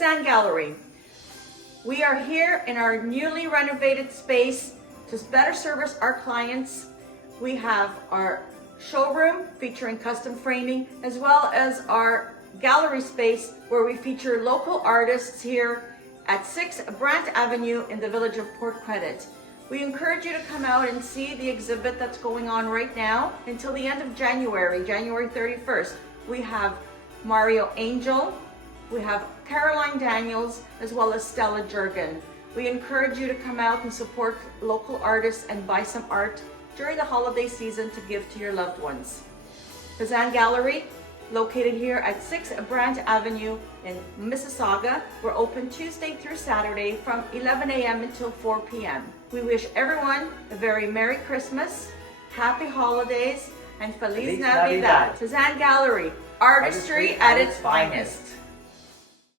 Pazan Gallery. We are here in our newly renovated space to better service our clients. We have our showroom featuring custom framing, as well as our gallery space where we feature local artists here at 6 Brant Avenue in the village of Port Credit. We encourage you to come out and see the exhibit that's going on right now until the end of January, January 31st. We have Mario Angel, we have Caroline Daniels, as well as Stella Jurgen. We encourage you to come out and support local artists and buy some art during the holiday season to give to your loved ones. Pazan Gallery, located here at 6 Brant Avenue in Mississauga. We're open Tuesday through Saturday from 11 a.m. until 4 p.m. We wish everyone a very Merry Christmas, Happy Holidays, and Feliz Navidad. Pazan Gallery, artistry at its finest.